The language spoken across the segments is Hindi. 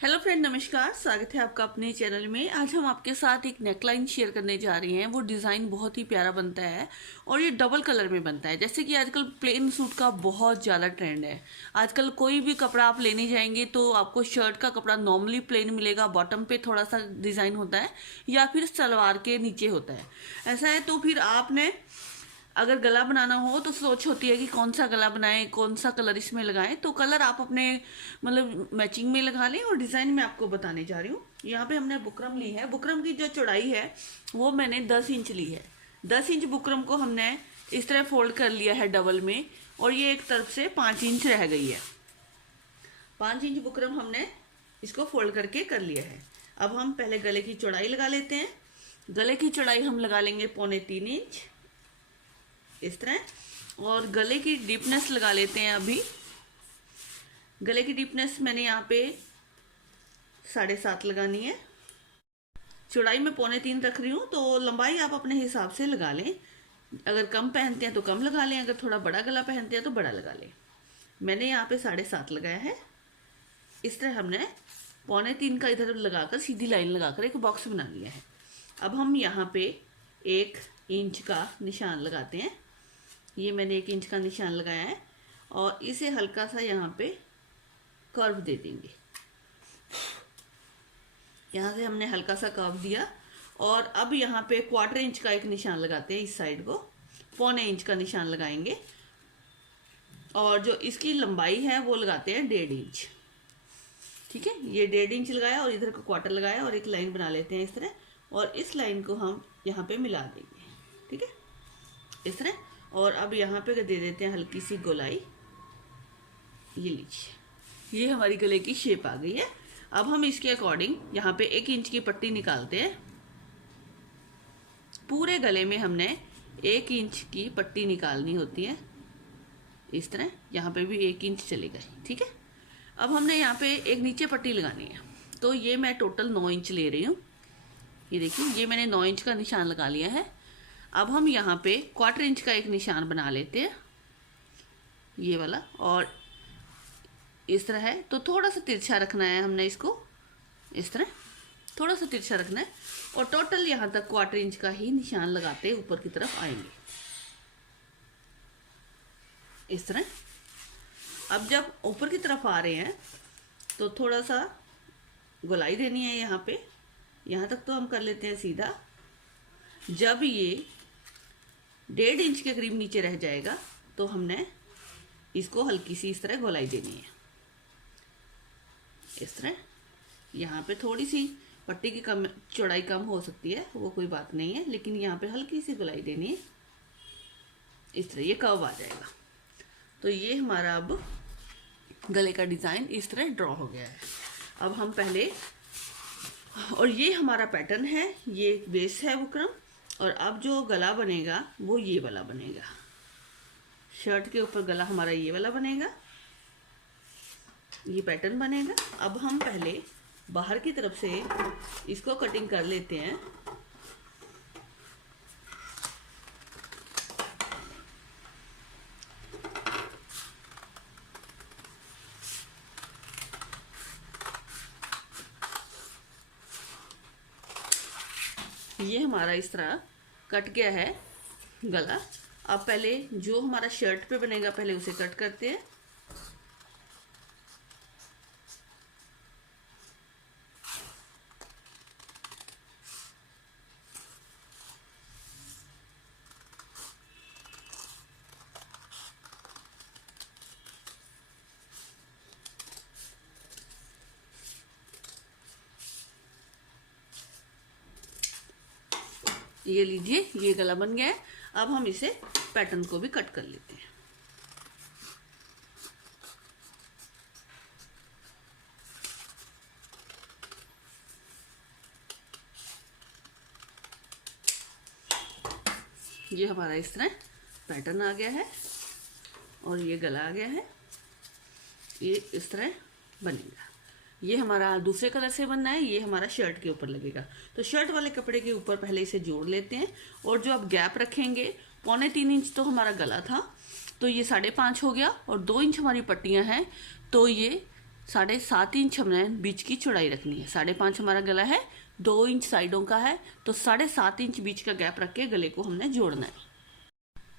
हेलो फ्रेंड, नमस्कार। स्वागत है आपका अपने चैनल में। आज हम आपके साथ एक नेकलाइन शेयर करने जा रही हैं। वो डिज़ाइन बहुत ही प्यारा बनता है और ये डबल कलर में बनता है। जैसे कि आजकल प्लेन सूट का बहुत ज़्यादा ट्रेंड है। आजकल कोई भी कपड़ा आप लेने जाएंगे तो आपको शर्ट का कपड़ा नॉर्मली प्लेन मिलेगा, बॉटम पे थोड़ा सा डिज़ाइन होता है या फिर सलवार के नीचे होता है। ऐसा है तो फिर आपने अगर गला बनाना हो तो सोच होती है कि कौन सा गला बनाएं, कौन सा कलर इसमें लगाएं। तो कलर आप अपने मतलब मैचिंग में लगा लें। और डिज़ाइन मैं आपको बताने जा रही हूँ। यहाँ पे हमने बुकरम ली है। बुकरम की जो चौड़ाई है वो मैंने 10 इंच ली है। 10 इंच बुकरम को हमने इस तरह फोल्ड कर लिया है डबल में, और ये एक तरफ से 5 इंच रह गई है। 5 इंच बुकरम हमने इसको फोल्ड करके कर लिया है। अब हम पहले गले की चौड़ाई लगा लेते हैं। गले की चौड़ाई हम लगा लेंगे 3.25 इंच इस तरह। और गले की डीपनेस लगा लेते हैं। अभी गले की डीपनेस मैंने यहाँ पे 7.5 लगानी है। चौड़ाई में 3.25 रख रही हूँ, तो लंबाई आप अपने हिसाब से लगा लें। अगर कम पहनते हैं तो कम लगा लें, अगर थोड़ा बड़ा गला पहनते हैं तो बड़ा लगा लें। मैंने यहाँ पे 7.5 लगाया है। इस तरह हमने 3.25 का इधर लगाकर सीधी लाइन लगाकर एक बॉक्स बना लिया है। अब हम यहाँ पे 1 इंच का निशान लगाते हैं। ये मैंने 1 इंच का निशान लगाया है और इसे हल्का सा यहाँ पे कर्व दे देंगे। यहाँ से हमने हल्का सा कर्व दिया और अब यहाँ पे 1/4 इंच का एक निशान लगाते हैं। इस साइड को 1.25 इंच का निशान लगाएंगे और जो इसकी लंबाई है वो लगाते हैं 1.5 इंच। ठीक है, ये 1.5 इंच लगाया और इधर को 1/4 लगाया और एक लाइन बना लेते हैं इस तरह। और इस लाइन को हम यहाँ पे मिला देंगे। ठीक है, इस तरह। और अब यहाँ पे दे देते हैं हल्की सी गोलाई। ये लीजिए, ये हमारी गले की शेप आ गई है। अब हम इसके अकॉर्डिंग यहाँ पे 1 इंच की पट्टी निकालते हैं। पूरे गले में हमने 1 इंच की पट्टी निकालनी होती है इस तरह। यहाँ पे भी 1 इंच चलेगा। ठीक है, अब हमने यहाँ पे एक नीचे पट्टी लगानी है। तो ये मैं टोटल 9 इंच ले रही हूँ। ये देखिए, ये मैंने 9 इंच का निशान लगा लिया है। अब हम यहाँ पे 1/4 इंच का एक निशान बना लेते हैं, ये वाला। और इस तरह है तो थोड़ा सा तिरछा रखना है हमने इसको। इस तरह थोड़ा सा तिरछा रखना है और टोटल यहाँ तक 1/4 इंच का ही निशान लगाते ऊपर की तरफ आएंगे इस तरह। अब जब ऊपर की तरफ आ रहे हैं तो थोड़ा सा गोलाई देनी है यहाँ पे। यहाँ तक तो हम कर लेते हैं सीधा। जब ये 1.5 इंच के करीब नीचे रह जाएगा तो हमने इसको हल्की सी इस तरह गोलाई देनी है इस तरह। यहाँ पे थोड़ी सी पट्टी की चौड़ाई कम हो सकती है, वो कोई बात नहीं है, लेकिन यहाँ पे हल्की सी गोलाई देनी है इस तरह। ये कर्व आ जाएगा। तो ये हमारा अब गले का डिज़ाइन इस तरह ड्रॉ हो गया है। अब हम पहले, और ये हमारा पैटर्न है, ये बेस है बुकरम। और अब जो गला बनेगा वो ये वाला बनेगा। शर्ट के ऊपर गला हमारा ये वाला बनेगा, ये पैटर्न बनेगा। अब हम पहले बाहर की तरफ से इसको कटिंग कर लेते हैं। ये हमारा इस तरह कट गया है गला। अब पहले जो हमारा शर्ट पे बनेगा पहले उसे कट करते हैं। ये लीजिए, ये गला बन गया है। अब हम इसे पैटर्न को भी कट कर लेते हैं। ये हमारा इस तरह पैटर्न आ गया है और ये गला आ गया है। ये इस तरह बनेगा। ये हमारा दूसरे कलर से बनना है। ये हमारा शर्ट के ऊपर लगेगा। तो शर्ट वाले कपड़े के ऊपर पहले इसे जोड़ लेते हैं। और जो अब गैप रखेंगे 3.25 इंच तो हमारा गला था, तो ये 5.5 हो गया और 2 इंच हमारी पट्टियां हैं, तो ये 7.5 इंच हमने बीच की चौड़ाई रखनी है। 5.5 हमारा गला है, 2 इंच साइडों का है, तो 7.5 इंच बीच का गैप रख के गले को हमने जोड़ना है।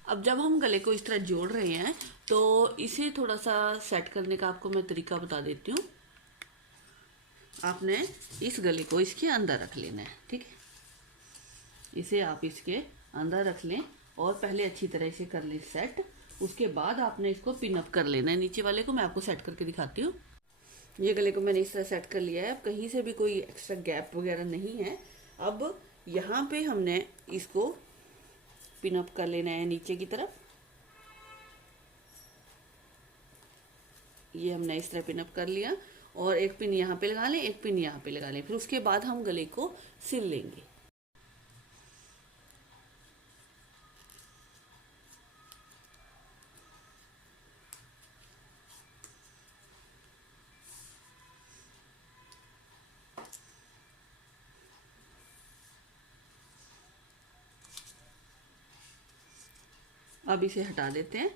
अब जब हम गले को इस तरह जोड़ रहे हैं तो इसे थोड़ा सा सेट करने का आपको मैं तरीका बता देती हूँ। आपने इस गले को इसके अंदर रख लेना है, ठीक है। इसे आप इसके अंदर रख लें और पहले अच्छी तरह से कर लें सेट। उसके बाद आपने इसको पिन अप कर लेना है। नीचे वाले को मैं आपको सेट करके दिखाती हूँ। ये गले को मैंने इस तरह सेट कर लिया है। अब कहीं से भी कोई एक्स्ट्रा गैप वगैरह नहीं है। अब यहाँ पे हमने इसको पिन अप कर लेना है नीचे की तरफ। ये हमने इस तरह पिन अप कर लिया और एक पिन यहाँ पे लगा लें, एक पिन यहाँ पे लगा लें। फिर उसके बाद हम गले को सिल लेंगे। अब इसे हटा देते हैं।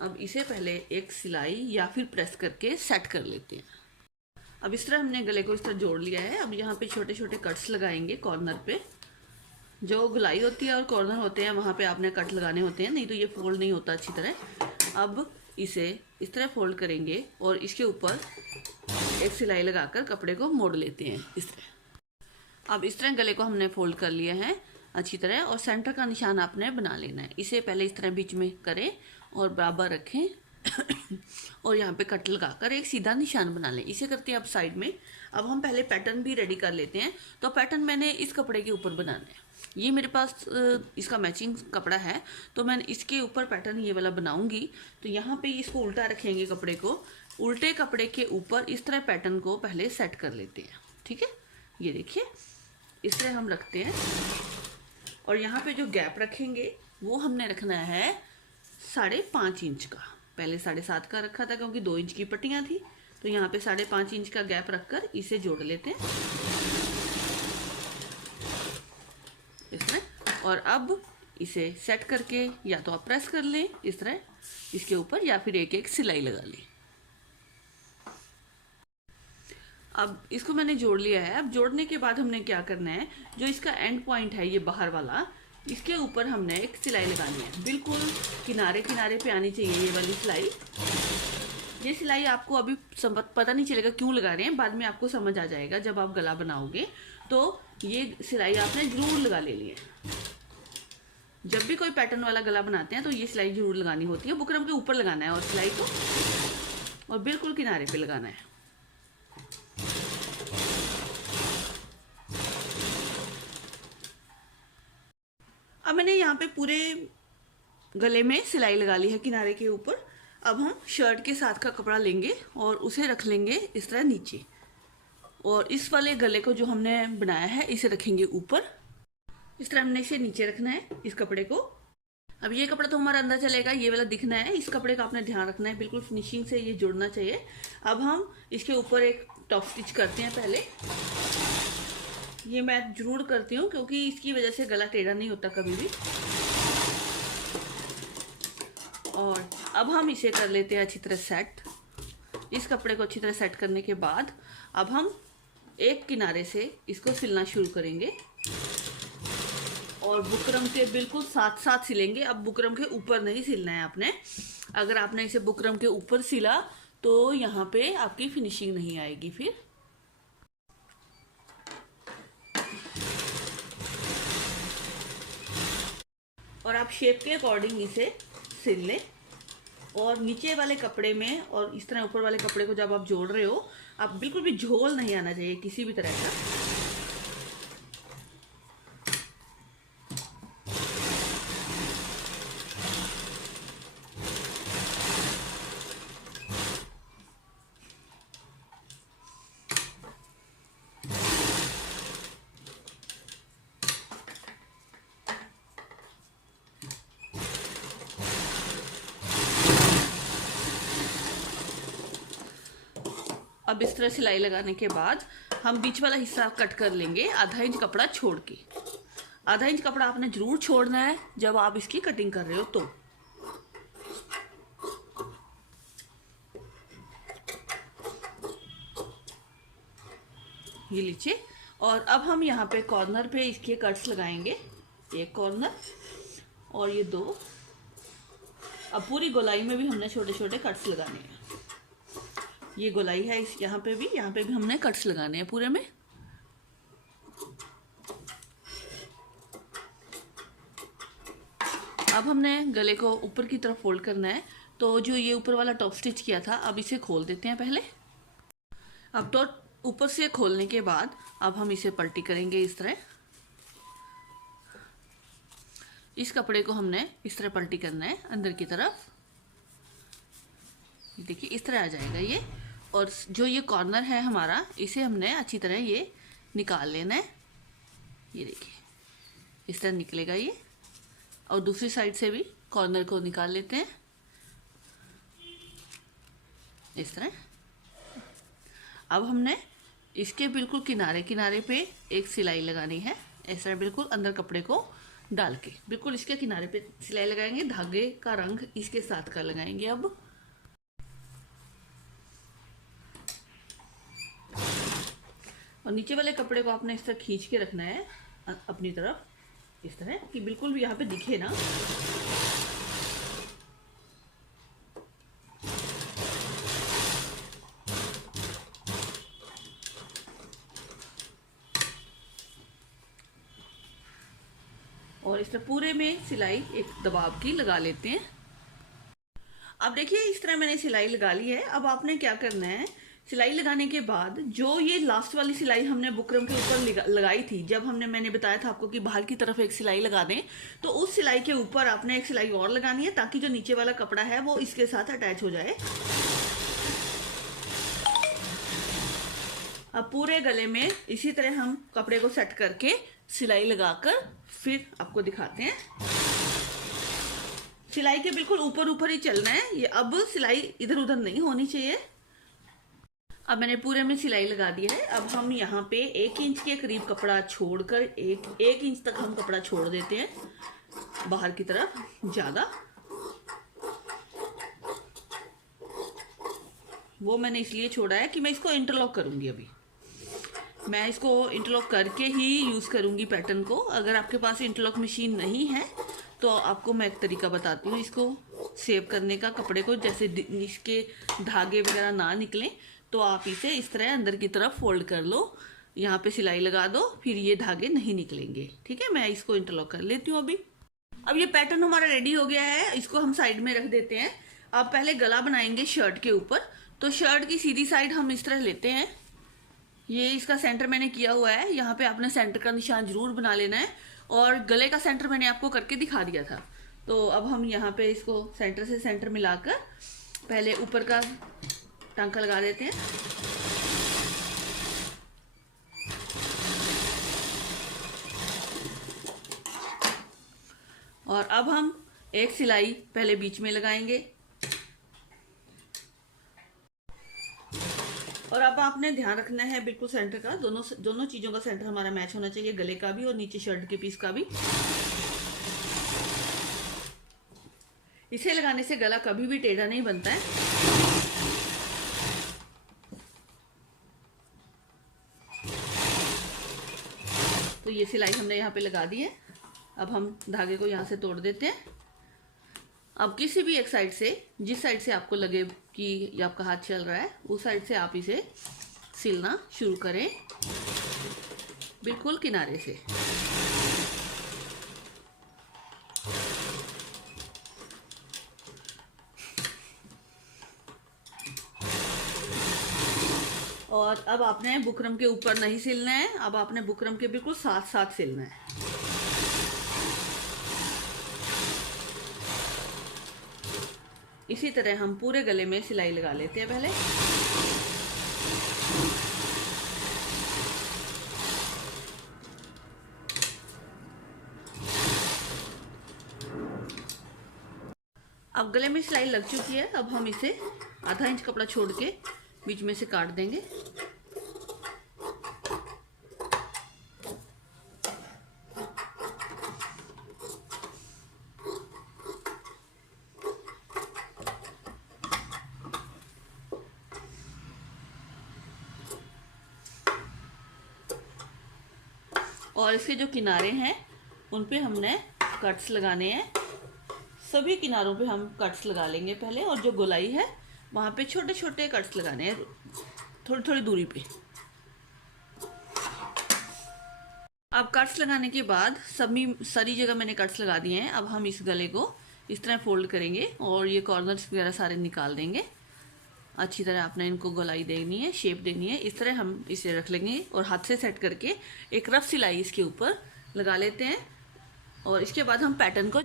अब इसे पहले एक सिलाई या फिर प्रेस करके सेट कर लेते हैं। अब इस तरह हमने गले को इस तरह जोड़ लिया है। अब यहाँ पे छोटे छोटे कट्स लगाएंगे कॉर्नर पे। जो गुलाई होती है और कॉर्नर होते हैं वहाँ पे आपने कट लगाने होते हैं, नहीं तो ये फोल्ड नहीं होता अच्छी तरह। अब इसे इस तरह फोल्ड करेंगे और इसके ऊपर एक सिलाई लगाकर कपड़े को मोड़ लेते हैं इस तरह। अब इस तरह गले को हमने फोल्ड कर लिया है अच्छी तरह और सेंटर का निशान आपने बना लेना है। इसे पहले इस तरह बीच में करें और बराबर रखें और यहाँ पे कट लगाकर एक सीधा निशान बना लें। इसे करते हैं अब साइड में। अब हम पहले पैटर्न भी रेडी कर लेते हैं। तो पैटर्न मैंने इस कपड़े के ऊपर बनाना है। ये मेरे पास इसका मैचिंग कपड़ा है तो मैं इसके ऊपर पैटर्न ये वाला बनाऊंगी। तो यहाँ पे इसको उल्टा रखेंगे कपड़े को। उल्टे कपड़े के ऊपर इस तरह पैटर्न को पहले सेट कर लेते हैं, ठीक है। ये देखिए इस तरह हम रखते हैं और यहाँ पे जो गैप रखेंगे वो हमने रखना है 5.5 इंच का। पहले 7.5 का रखा था क्योंकि 2 इंच की पट्टियाँ थी। तो यहाँ पे 5.5 इंच का गैप रखकर इसे जोड़ लेते हैं इसमें। और अब इसे सेट करके या तो आप प्रेस कर लें इस तरह इसके ऊपर या फिर एक एक सिलाई लगा लें। अब इसको मैंने जोड़ लिया है। अब जोड़ने के बाद हमने क्या करना है, जो इसका एंड पॉइंट है ये बाहर वाला, इसके ऊपर हमने एक सिलाई लगानी है। बिल्कुल किनारे किनारे पे आनी चाहिए ये वाली सिलाई। ये सिलाई आपको अभी पता नहीं चलेगा क्यों लगा रहे हैं, बाद में आपको समझ आ जाएगा जब आप गला बनाओगे। तो ये सिलाई आपने जरूर लगा लेनी है। जब भी कोई पैटर्न वाला गला बनाते हैं तो ये सिलाई जरूर लगानी होती है। बुकरम के ऊपर लगाना है और सिलाई को और बिल्कुल किनारे पे लगाना है। अब मैंने यहाँ पे पूरे गले में सिलाई लगा ली है किनारे के ऊपर। अब हम शर्ट के साथ का कपड़ा लेंगे और उसे रख लेंगे इस तरह नीचे और इस वाले गले को जो हमने बनाया है इसे रखेंगे ऊपर। इस तरह हमने इसे नीचे रखना है इस कपड़े को। अब ये कपड़ा तो हमारा अंदर चलेगा, ये वाला दिखना है। इस कपड़े का आपने ध्यान रखना है, बिल्कुल फिनिशिंग से ये जुड़ना चाहिए। अब हम इसके ऊपर एक टॉप स्टिच करते हैं पहले। ये मैं जरूर करती हूँ क्योंकि इसकी वजह से गला टेढ़ा नहीं होता कभी भी। और अब हम इसे कर लेते हैं अच्छी तरह सेट। इस कपड़े को अच्छी तरह सेट करने के बाद अब हम एक किनारे से इसको सिलना शुरू करेंगे और बुकरम के बिल्कुल साथ साथ सिलेंगे। अब बुकरम के ऊपर नहीं सिलना है आपने। अगर आपने इसे बुकरम के ऊपर सिला तो यहाँ पे आपकी फिनिशिंग नहीं आएगी फिर। और आप शेप के अकॉर्डिंग इसे सिल लें। और नीचे वाले कपड़े में और इस तरह ऊपर वाले कपड़े को जब आप जोड़ रहे हो, आप बिल्कुल भी झोल नहीं आना चाहिए किसी भी तरह का। अब इस तरह सिलाई लगाने के बाद हम बीच वाला हिस्सा कट कर लेंगे आधा इंच कपड़ा छोड़ के। आधा इंच कपड़ा आपने जरूर छोड़ना है जब आप इसकी कटिंग कर रहे हो तो। ये लीजिए। और अब हम यहाँ पे कॉर्नर पे इसके कट्स लगाएंगे, एक कॉर्नर और ये दो। अब पूरी गोलाई में भी हमने छोटे छोटे कट्स लगाने हैं। ये गोलाई है, इस यहाँ पे भी हमने कट्स लगाने हैं पूरे में। अब हमने गले को ऊपर की तरफ फोल्ड करना है। तो जो ये ऊपर वाला टॉप स्टिच किया था, अब इसे खोल देते हैं पहले। अब तो ऊपर से खोलने के बाद अब हम इसे पलटी करेंगे इस तरह। इस कपड़े को हमने इस तरह पलटी करना है अंदर की तरफ। देखिए इस तरह आ जाएगा ये। और जो ये कॉर्नर है हमारा, इसे हमने अच्छी तरह ये निकाल लेना है। ये देखिए इस तरह निकलेगा ये। और दूसरी साइड से भी कॉर्नर को निकाल लेते हैं इस तरह। अब हमने इसके बिल्कुल किनारे किनारे पे एक सिलाई लगानी है, ऐसा बिल्कुल अंदर कपड़े को डाल के बिल्कुल इसके किनारे पे सिलाई लगाएंगे। धागे का रंग इसके साथ का लगाएंगे अब। और नीचे वाले कपड़े को आपने इस तरह खींच के रखना है अपनी तरफ, इस तरह कि बिल्कुल भी यहाँ पे दिखे ना। और इस तरह पूरे में सिलाई एक दबाव की लगा लेते हैं। अब देखिए इस तरह मैंने सिलाई लगा ली है। अब आपने क्या करना है, सिलाई लगाने के बाद जो ये लास्ट वाली सिलाई हमने बुकरम के ऊपर लगाई थी, जब मैंने बताया था आपको कि बाहर की तरफ एक सिलाई लगा दें, तो उस सिलाई के ऊपर आपने एक सिलाई और लगानी है ताकि जो नीचे वाला कपड़ा है वो इसके साथ अटैच हो जाए। अब पूरे गले में इसी तरह हम कपड़े को सेट करके सिलाई लगाकर फिर आपको दिखाते हैं। सिलाई के बिल्कुल ऊपर ऊपर ही चलना है ये। अब सिलाई इधर उधर नहीं होनी चाहिए। अब मैंने पूरे में सिलाई लगा दी है। अब हम यहाँ पे 1 इंच के करीब कपड़ा छोड़कर एक इंच तक हम कपड़ा छोड़ देते हैं बाहर की तरफ ज्यादा। वो मैंने इसलिए छोड़ा है कि मैं इसको इंटरलॉक करूंगी। अभी मैं इसको इंटरलॉक करके ही यूज करूंगी पैटर्न को। अगर आपके पास इंटरलॉक मशीन नहीं है तो आपको मैं एक तरीका बताती हूँ इसको सेव करने का कपड़े को। जैसे इसके धागे वगैरह ना निकलें तो आप इसे इस तरह अंदर की तरफ फोल्ड कर लो, यहाँ पे सिलाई लगा दो, फिर ये धागे नहीं निकलेंगे। ठीक है, मैं इसको इंटरलॉक कर लेती हूँ अभी। अब ये पैटर्न हमारा रेडी हो गया है, इसको हम साइड में रख देते हैं। अब पहले गला बनाएंगे शर्ट के ऊपर। तो शर्ट की सीधी साइड हम इस तरह लेते हैं। ये इसका सेंटर मैंने किया हुआ है, यहाँ पे आपने सेंटर का निशान जरूर बना लेना है। और गले का सेंटर मैंने आपको करके दिखा दिया था। तो अब हम यहाँ पे इसको सेंटर से सेंटर मिलाकर पहले ऊपर का टांका लगा देते हैं। और अब हम एक सिलाई पहले बीच में लगाएंगे। और अब आपने ध्यान रखना है बिल्कुल सेंटर का, दोनों चीजों का सेंटर हमारा मैच होना चाहिए, गले का भी और नीचे शर्ट के पीस का भी। इसे लगाने से गला कभी भी टेढ़ा नहीं बनता है। तो ये सिलाई हमने यहाँ पे लगा दी है। अब हम धागे को यहाँ से तोड़ देते हैं। अब किसी भी एक साइड से, जिस साइड से आपको लगे कि ये आपका हाथ चल रहा है, उस साइड से आप इसे सिलना शुरू करें बिल्कुल किनारे से। और अब आपने बुकरम के ऊपर नहीं सिलना है, अब आपने बुकरम के बिल्कुल साथ साथ सिलना है। इसी तरह हम पूरे गले में सिलाई लगा लेते हैं पहले। अब गले में सिलाई लग चुकी है। अब हम इसे आधा इंच कपड़ा छोड़ के बीच में से काट देंगे। और इसके जो किनारे हैं उन पे हमने कट्स लगाने हैं। सभी किनारों पे हम कट्स लगा लेंगे पहले, और जो गोलाई है वहाँ पे छोटे छोटे कट्स लगाने हैं थोड़ी थोड़ी दूरी पे। अब कट्स लगाने के बाद सारी जगह मैंने कट्स लगा दिए हैं। अब हम इस गले को इस तरह फोल्ड करेंगे और ये कॉर्नर्स वगैरह सारे निकाल देंगे। अच्छी तरह आपने इनको गोलाई देनी है, शेप देनी है। इस तरह हम इसे रख लेंगे और हाथ से सेट करके एक रफ सिलाई इसके ऊपर लगा लेते हैं। और इसके बाद हम पैटर्न को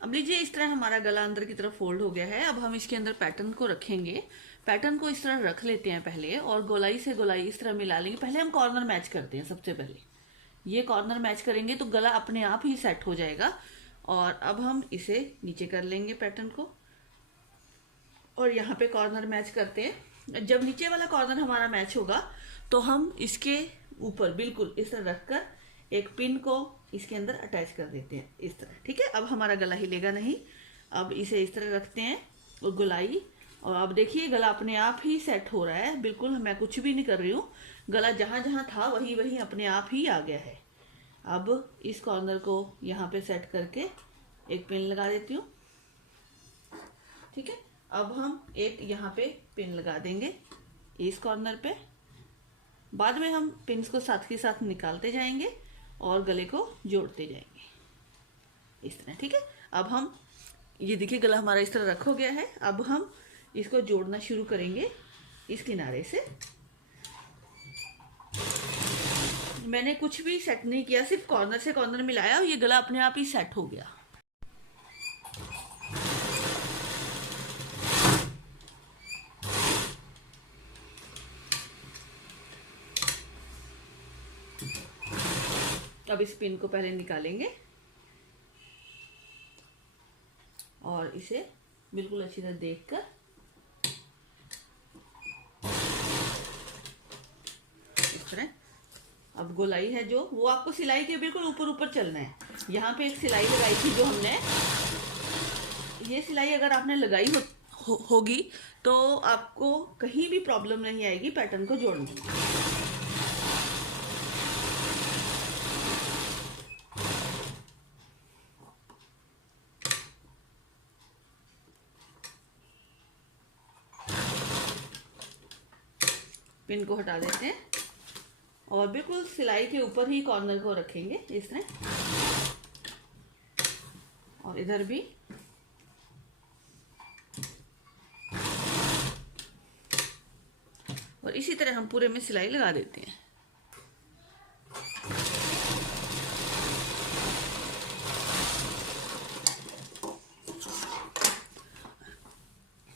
अब लीजिए इस तरह हमारा गला अंदर की तरफ फोल्ड हो गया है। अब हम इसके अंदर पैटर्न को रखेंगे। पैटर्न को इस तरह रख लेते हैं पहले, और गोलाई से गोलाई इस तरह मिला लेंगे। पहले हम कॉर्नर मैच करते हैं। सबसे पहले ये कॉर्नर मैच करेंगे तो गला अपने आप ही सेट हो जाएगा। और अब हम इसे नीचे कर लेंगे पैटर्न को, और यहाँ पे कॉर्नर मैच करते हैं। जब नीचे वाला कॉर्नर हमारा मैच होगा तो हम इसके ऊपर बिल्कुल इस तरह रखकर एक पिन को इसके अंदर अटैच कर देते हैं इस तरह। ठीक है, अब हमारा गला हिलेगा नहीं। अब इसे इस तरह रखते हैं और गोलाई, और अब देखिए गला अपने आप ही सेट हो रहा है। बिल्कुल मैं कुछ भी नहीं कर रही हूँ, गला जहां जहां था वही वही अपने आप ही आ गया है। अब इस कॉर्नर को यहाँ पे सेट करके एक पिन लगा देती हूँ। ठीक है, अब हम एक यहाँ पे पिन लगा देंगे इस कॉर्नर पे। बाद में हम पिन्स को साथ के साथ निकालते जाएंगे और गले को जोड़ते जाएंगे इस तरह। ठीक है, अब हम ये देखिए गला हमारा इस तरह रख हो गया है। अब हम इसको जोड़ना शुरू करेंगे इस किनारे से। मैंने कुछ भी सेट नहीं किया, सिर्फ कॉर्नर से कॉर्नर मिलाया और ये गला अपने आप ही सेट हो गया। अब इस पिन को पहले निकालेंगे और इसे बिल्कुल अच्छी तरह देखकर इस तरह। अब गोलाई है जो, वो आपको सिलाई के बिल्कुल ऊपर ऊपर चलना है। यहाँ पे एक सिलाई लगाई थी जो हमने, ये सिलाई अगर आपने लगाई होगी तो आपको कहीं भी प्रॉब्लम नहीं आएगी पैटर्न को जोड़ने में। पिन को हटा देते हैं और बिल्कुल सिलाई के ऊपर ही कॉर्नर को रखेंगे इस तरह, और इधर भी। और इसी तरह हम पूरे में सिलाई लगा देते हैं।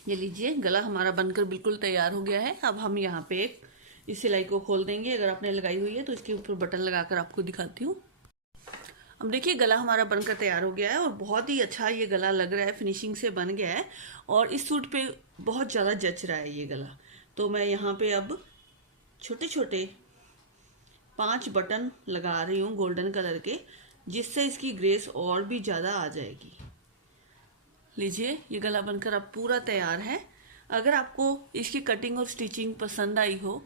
ये लीजिए गला हमारा बनकर बिल्कुल तैयार हो गया है। अब हम यहाँ पे एक इस सिलाई को खोल देंगे। अगर आपने लगाई हुई है तो इसके ऊपर बटन लगाकर आपको दिखाती हूँ। अब देखिए गला हमारा बनकर तैयार हो गया है और बहुत ही अच्छा ये गला लग रहा है, फिनिशिंग से बन गया है और इस सूट पे बहुत ज़्यादा जच रहा है ये गला। तो मैं यहाँ पे अब छोटे छोटे 5 बटन लगा रही हूँ गोल्डन कलर के, जिससे इसकी ग्रेस और भी ज़्यादा आ जाएगी। लीजिए ये गला बनकर अब पूरा तैयार है। अगर आपको इसकी कटिंग और स्टिचिंग पसंद आई हो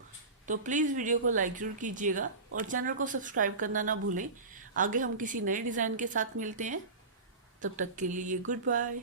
तो प्लीज़ वीडियो को लाइक जरूर कीजिएगा और चैनल को सब्सक्राइब करना ना भूलें। आगे हम किसी नए डिज़ाइन के साथ मिलते हैं, तब तक के लिए गुड बाय।